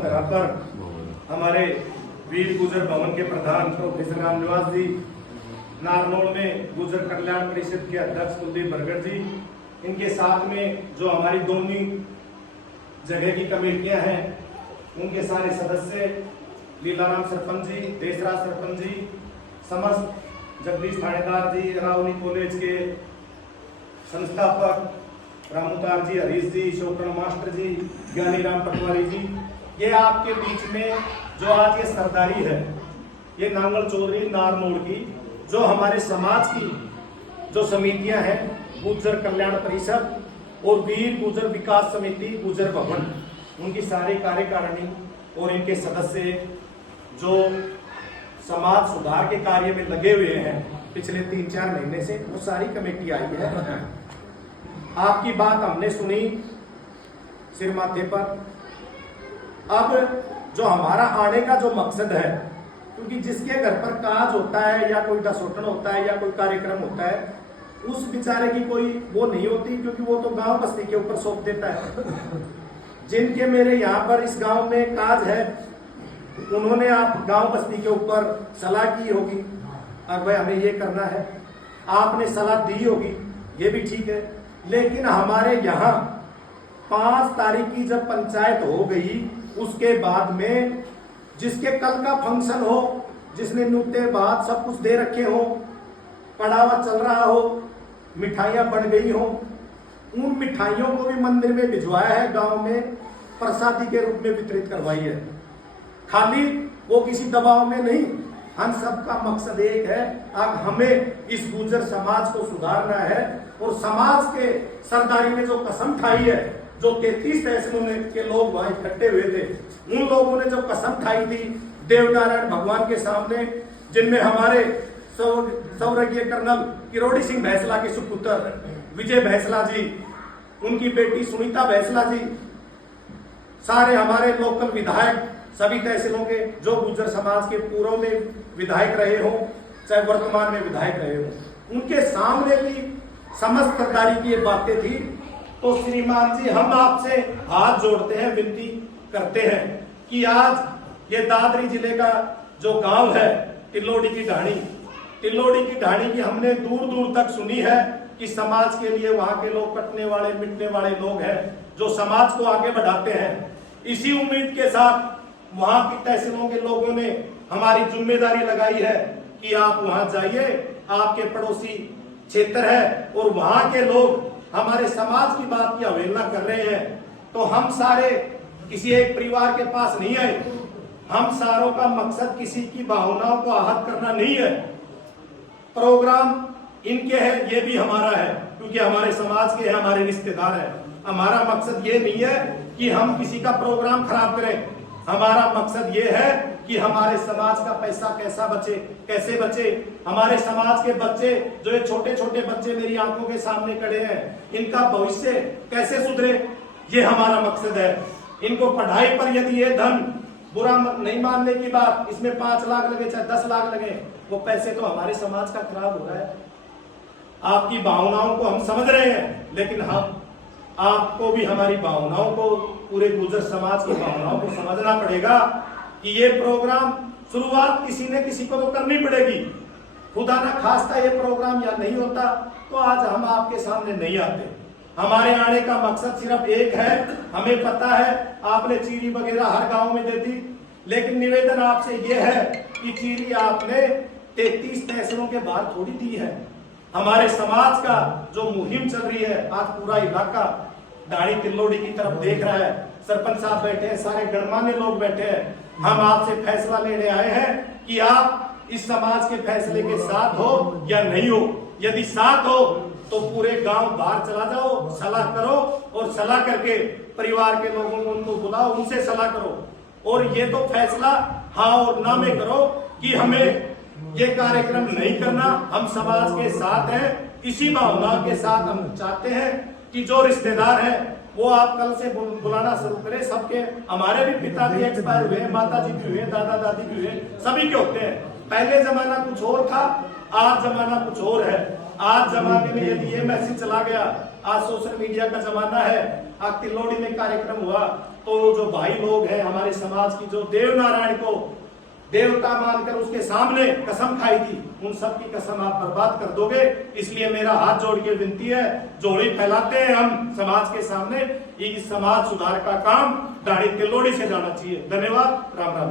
पर हमारे वीर गुजर भवन के प्रधान प्रोफेसर रामनिवास जी, नारनौल में गुजर कल्याण परिषद के अध्यक्ष कुलदीप बरगढ़ जी, इनके साथ में जो हमारी दोनों जगह की कमेटियां हैं उनके सारे सदस्य, लीलाराम सरपंच जी, देशराज सरपंच जी, समस्त जगदीश थानेदार जी, रावली कॉलेज के संस्थापक रामूतार जी, हरीश जी, शोकरण मास्टर जी, ज्ञानी राम पटवारी जी, ये आपके बीच में जो आज ये सरदारी है, ये नांगल चौधरी नारनौल की जो हमारे समाज की जो समितियां हैं, गुजर कल्याण परिषद और वीर गुजर विकास समिति गुजर भवन, उनकी सारी कार्यकारिणी और इनके सदस्य जो समाज सुधार के कार्य में लगे हुए हैं पिछले 3-4 महीने से, वो सारी कमेटी आई है। आपकी बात हमने सुनी सिर माथे पर। अब जो हमारा आने का जो मकसद है, क्योंकि जिसके घर पर काज होता है या कोई दसोटन होता है या कोई कार्यक्रम होता है, उस बेचारे की कोई वो नहीं होती, क्योंकि वो तो गांव बस्ती के ऊपर सौंप देता है। जिनके मेरे यहाँ पर इस गांव में काज है, उन्होंने आप गांव बस्ती के ऊपर सलाह की होगी, अब भाई हमें ये करना है, आपने सलाह दी होगी, ये भी ठीक है। लेकिन हमारे यहाँ 5 तारीख की जब पंचायत हो गई, उसके बाद में जिसके कल का फंक्शन हो, जिसने नुते बाद सब कुछ दे रखे हो, पड़ावा चल रहा हो, मिठाइयां बन गई हो, उन मिठाइयों को भी मंदिर में भिजवाया है, गांव में प्रसादी के रूप में वितरित करवाई है। खाली वो किसी दबाव में नहीं, हम सबका मकसद एक है, अब हमें इस गुजर समाज को सुधारना है। और समाज के सरदारी ने जो कसम खाई है, जो 33 तहसीलों के लोग वहां इकट्ठे हुए थे, उन लोगों ने जो कसम खाई थी देवनारायण भगवान के सामने, जिनमें हमारे स्वर्गीय कर्नल किरोड़ी सिंह भैंसला के सुपुत्र विजय भैंसला जी, उनकी बेटी सुनीता भैंसला जी, सारे हमारे लोकल विधायक सभी तहसीलों के जो गुजर समाज के पूर्व में विधायक रहे हो चाहे वर्तमान में विधायक रहे हो, उनके सामने भी समस्त सरदारी की ये बातें थी। तो श्रीमान जी, हम आपसे हाथ जोड़ते हैं, विनती करते हैं कि आज ये दादरी जिले का जो गांव है टिल्लोड़ी की ढाणी, टिल्लोड़ी की ढाणी की हमने दूर दूर तक सुनी है कि समाज के लिए वहां के लोग कटने वाले मिटने वाले लोग हैं, जो समाज को आगे बढ़ाते हैं। इसी उम्मीद के साथ वहां की तहसीलों के लोगों ने हमारी जिम्मेदारी लगाई है कि आप वहां जाइए, आपके पड़ोसी क्षेत्र है और वहां के लोग हमारे समाज की बात की अवहेलना कर रहे हैं। तो हम सारे किसी एक परिवार के पास नहीं आए, हम सारों का मकसद किसी की भावनाओं को आहत करना नहीं है। प्रोग्राम इनके है, ये भी हमारा है, क्योंकि हमारे समाज के हमारे रिश्तेदार हैं। हमारा मकसद ये नहीं है कि हम किसी का प्रोग्राम खराब करें, हमारा मकसद ये है कि हमारे समाज का पैसा कैसे बचे, हमारे समाज के बच्चे जो ये छोटे छोटे बच्चे मेरी आंखों के सामने खड़े हैं, इनका भविष्य कैसे सुधरे, ये हमारा मकसद है। इनको पढ़ाई पर यदि ये धन बुरा नहीं मानने की बात, इसमें 5 लाख लगे चाहे 10 लाख लगे, वो पैसे तो हमारे समाज का खराब हो रहा है। आपकी भावनाओं को हम समझ रहे हैं, लेकिन हम आपको भी हमारी भावनाओं को, पूरे गुजर समाज की भावनाओं को समझना पड़ेगा कि ये प्रोग्राम शुरुआत किसी ने किसी को तो करनी पड़ेगी। खुदा ना खास्ता ये प्रोग्राम या नहीं होता तो आज हम आपके सामने नहीं आते। हमारे आने का मकसद सिर्फ एक है, हमें पता है आपने चीरी वगैरह हर गांव में दे दी, लेकिन निवेदन आपसे ये है कि चीरी आपने 33 तहसीलों के बाहर थोड़ी दी है। हमारे समाज का जो मुहिम चल रही है, आज पूरा इलाका ढाणी टिल्लोड़ी की तरफ देख रहा है, सरपंच साहब बैठे हैं, सारे गणमान्य लोग बैठे हैं। हम आपसे फैसला लेने आए हैं कि आप इस समाज के फैसले के साथ हो या नहीं हो। यदि साथ हो तो पूरे गांव बाहर चला जाओ, सलाह करो, और सलाह करके परिवार के लोगों को उनको बुलाओ, उनसे सलाह करो, और ये तो फैसला हाँ और ना में करो कि हमें ये कार्यक्रम नहीं करना। हम समाज के साथ हैं, इसी भावना के साथ हम चाहते हैं कि जो रिश्तेदार हैं वो आप कल से बुलाना शुरू करें। सबके, हमारे भी पिता भी एक्सपायर हुए, माता जी भी हुए, दादा दादी भी हुए, सभी के होते हैं। पहले जमाना कुछ और था, आज जमाना कुछ और है। आज जमाने में यदि ये मैसेज चला गया, आज सोशल मीडिया का जमाना है, आज तिल्लोड़ी में कार्यक्रम हुआ तो जो भाई लोग हैं हमारे समाज की, जो देव नारायण को देवता मानकर उसके सामने कसम खाई थी, उन सब की कसम आप बर्बाद कर दोगे। इसलिए मेरा हाथ जोड़ के विनती है, जोड़ी फैलाते हैं हम समाज के सामने, ये समाज सुधार का काम दाढ़ी तिलोड़ी से जाना चाहिए। धन्यवाद। राम राम।